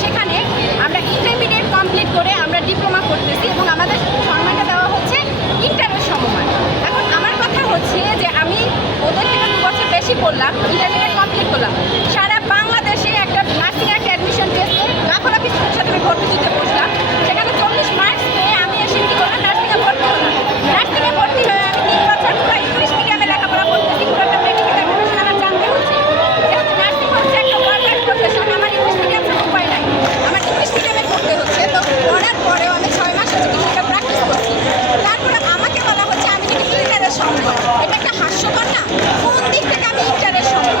সেখানে আমরা intermediate complete করে আমরা ডিপ্লোমা করতেছি এবং আমাদের সম্মানটা দেওয়া হচ্ছে ইন্টারের সমমান। এখন আমার কথা হচ্ছে যে আমি ওদের থেকে 2 বছর বেশি করলাম, ইন্টারমিডিয়েট কমপ্লিট করলাম, সারা বাংলাদেশে একটা নার্সিং একটা অ্যাডমিশন টেস্টে লাখো লাখ স্টুডেন্টের সাথে আমি ভর্তি দিতে বসলাম। সেখানে 40 মার্কস পেয়ে আমি এসে কী করলাম, নার্সিংয়ে ভর্তি হলাম। নার্সিংয়ে ভর্তি হয়ে আমি 3 বছর পুরো ইংলিশ মিডিয়ামে লেখাপড়া করতেছি। পুরো একটা মেডিকেল অ্যাডমিশন আমার জানতে হচ্ছে, যেহেতু নার্সিং হচ্ছে একটা ওয়ার্কার প্রফেশন, আমার ইংলিশ মিডিয়াম উপায় নাই, আমার ইংলিশ মিডিয়ামে পড়তে হচ্ছে। তো পড়ার পরেও আমি 6 মাস হচ্ছে কিছুটা প্র্যাকটিস করছি। তারপরে আমাকে বলা হচ্ছে আমি নাকি ইন্টারের সম্মান। এটা একটা হাস্যকর না? কোন দিক থেকে আমি ইন্টারের সম্মান?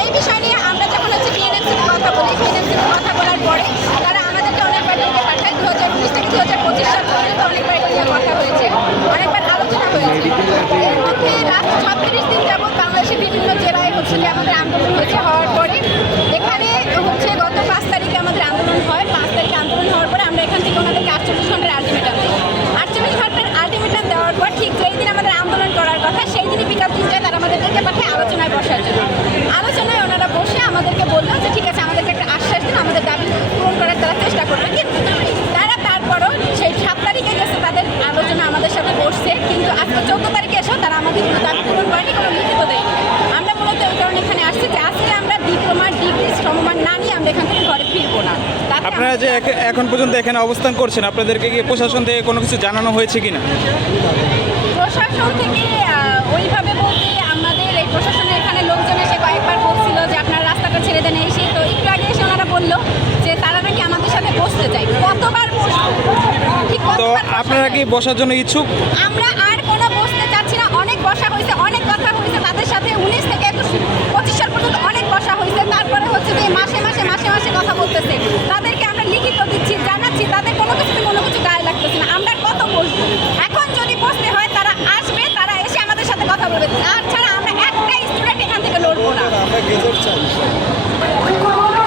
এই বিষয় নিয়ে আমরা যখন হচ্ছে বিএনএমসির কথা বলি, বিএনএমসির কথা বলার পরে তারা আমাদেরকে অনেকবার লিখে পাঠায়। 2019 থেকে 2025 সাল পর্যন্ত অনেকবার এটা নিয়ে কথা হয়েছে, অনেকবার আলোচনা হয়েছে। এর মধ্যে লাস্ট 36 দিন যাবৎ বাংলাদেশের বিভিন্ন জেলায় হচ্ছে যে আমাদের আন্দোলন হয়েছে। হওয়ার পরে এখানে হচ্ছে গত 5 তারিখে আমাদের আন্দোলন হয়। 5 তারিখে আন্দোলন হওয়ার পরে আমরা এখান থেকে ওনাদেরকে 48 ঘন্টার আলটিমেটাম দিই। 48 ঘন্টার আলটিমেটাম দেওয়ার পর ঠিক যেই দিন আমাদের আন্দোলন করার কথা সেই দিনই বিকাল 3টায় তারা আমাদেরকে পাঠায় আলোচনায় বসার জন্য। আলোচনায় ওনারা বসে আমাদেরকে বললো যে ঠিক আছে, আমাদেরকে একটা আশ্বাস দিন, আমাদের দাবি পূরণ করার তারা চেষ্টা করবে। কিন্তু তারা তারপরও সেই 7 তারিখে গেছে তাদের আলোচনা আমাদের সাথে বসছে, কিন্তু আজকে 14 তারিখে এসেও তারা আমাদের কোনো দাবি পূরণ করেনি, কোনো লিখিত দেয়নি। আমরা মূলত এই কারণে এখানে আসছি যে আজকে আমরা ডিপ্লোমা ডিগ্রি সমমান না নিয়ে আমরা এখান থেকে ঘরে ফিরবো না। আপনারা যে এখন পর্যন্ত এখানে অবস্থান করছেন, আপনাদেরকে কি প্রশাসন থেকে কোনো কিছু জানানো হয়েছে কিনা? প্রশাসন থেকে ওইভাবে বলতে আমাদের এই প্রশাসনের এখানে লোকজন এসে কয়েকবার বলছিল যে আপনারা রাস্তাটা ছেড়ে দেন। এই সেই তো একটু আগে এসে ওনারা বললো যে তারা নাকি আমাদের সাথে বসতে চায়। কতবার তো আপনারা কি বসার জন্য ইচ্ছুক? আমরা আর কোনো বসতে চাচ্ছি না। অনেক বসা হয়েছে, অনেক কথা হয়েছে তাদের সাথে। 19 থেকে 25 সাল পর্যন্ত অনেক বসা হয়েছে। তারপরে হচ্ছে যে মাসে মাসে কথা বলতেছে। তাদেরকে আমরা লিখিত দিচ্ছি, জানাচ্ছি, তাদের কোনো কিছু গায়ে লাগতেছে না। আমরা কত বসবো? এখন যদি বসতে হয় তারা আসবে, তারা এসে আমাদের সাথে কথা বলবে। আর ছাড়া আমরা একটা স্টুডেন্ট এখান থেকে লড়বো না।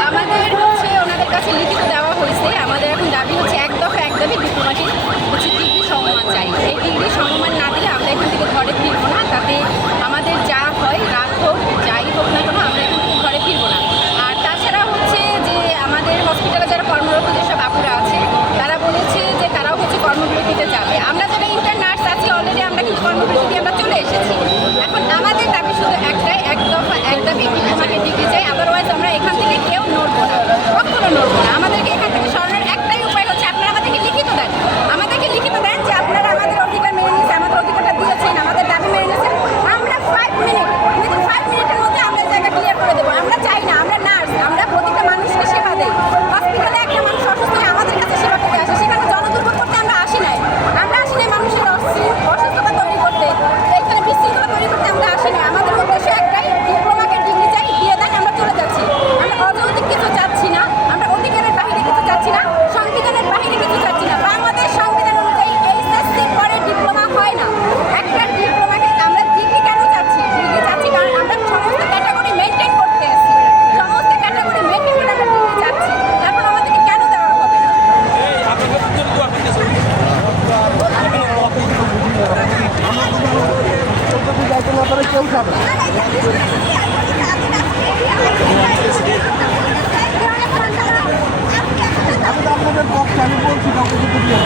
আমাদের হচ্ছে ওনাদের কাছে লিখিত দেওয়া হয়েছে। আমাদের এখন দাবি হচ্ছে এক দফা এক দাবি ডিপ্লোমাটিক হচ্ছে ডিগ্রি সমমান চাই। এই ডিগ্রি সমমান না দিলে আমরা এখান থেকে ঘরে ফিরবো না। তাতে আমাদের যা হয়, রাত হোক, যাই হোক না কেন, আমরা এখান থেকে ঘরে ফিরবো না। আর তাছাড়া হচ্ছে যে আমাদের হসপিটালে যারা কর্মরত যেসব আপুরা আছে তারা বলেছে যে তারাও হচ্ছে কর্মবিরতিতে যাবে। আমরা যারা ইন্টার্ন নার্স আছি অলরেডি আমরা কিন্তু কর্মবিরতি আমরা চলে এসেছি। এখন আমাদের দাবি শুধু একটাই, এক দফা এক দাবি ডিপ্লোমাকে ডিগ্রি চাই। আদারওয়াইজ আমরা এখান থেকে কেউ নড়বো না, কখনো নড়বো না। আমাদেরকে এখান থেকে সরানোর একটাই উপায় হচ্ছে আপনারা আমাদেরকে লিখিত দেন। আমাদেরকে লিখিত দেন যে আপনারা আমাদের অধিকার মেনে নিয়েছেন, আমাদের অধিকারটা দিয়েছেন, আমাদের দাবি মেনে নিয়েছেন। আমরা 5 মিনিটের মধ্যে আমরা এই জায়গা ক্লিয়ার করে দেবো। আমরা চাই না, আমরা নার্স, আমরা প্রতিটা মানুষকে সেবা দেই। হসপিটালে একটা মানুষ অসুস্থ হয়ে আমাদের কাছে সেবা করতে আসে, সেখানে জনদুর্ভোগ করতে আমরা আসি নাই। আমরা আসি নাই মানুষের অসুস্থতা তৈরি করতে, এইখানে বিশৃঙ্খলা তৈরি করতে আমরা আসি নাই। আমাদের উদ্দেশ্য একটাই, ডিপ্লোমাকে ডিগ্রি চাই, দিয়ে দেন, আমরা চলে যাচ্ছি। আমরা অযৌক্তিক কিছু চাচ্ছি না, আমরা অধিকারের বাহিরে কিছু চাচ্ছি না, সংবিধানের বাহিরে কিছু চাচ্ছি না। বাংলাদেশ সংবিধান অনুযায়ী এইচএসসির পরে ডিপ্লোমা হয় না। একটা ডিপ্লোমাকে আমরা ডিগ্রি কেন চাচ্ছি? ডিগ্রি চাচ্ছি কারণ আমরা সমস্ত ক্যাটাগরি মেনটেন করতে এসেছি, সমস্ত ক্যাটাগরি মেনটেন করে আমরা ডিগ্রি চাচ্ছি। তারপর আমাদেরকে কেন দেওয়া হবে না? কেউ যাবে আমি তো আপনাদের পক্ষে, আমি বলছি কাউকে কিছু দিয়ে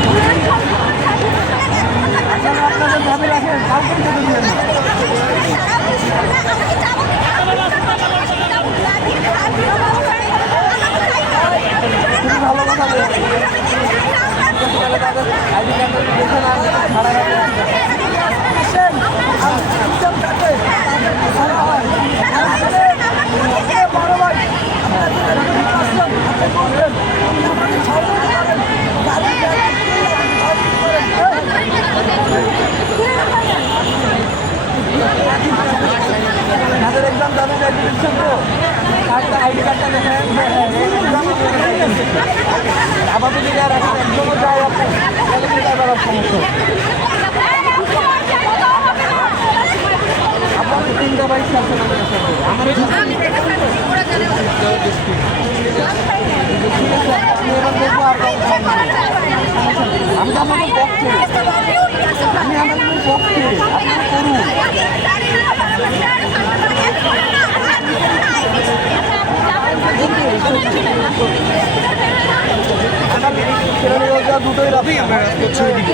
আপনাদের ভাবে রাখেন, কাউকে কিছু দিয়ে ভালো কথা বলছি। আইডি কার্ড দেখে না ভাড়া তাদের এক্সাম তাদের দিচ্ছেন তো আইডি কার্ডটা দেখেন। আবার যদি আর একজনও যায় তাহলে কিন্তু আবার সমস্যা। আপনার 3টা বাইক আছে আমার আমি আমাদের পক্ষে, আমি আমাদের পক্ষে, আপনি করুন। দুটোই রাখি আমরা রাজপথ ছেড়ে দিব।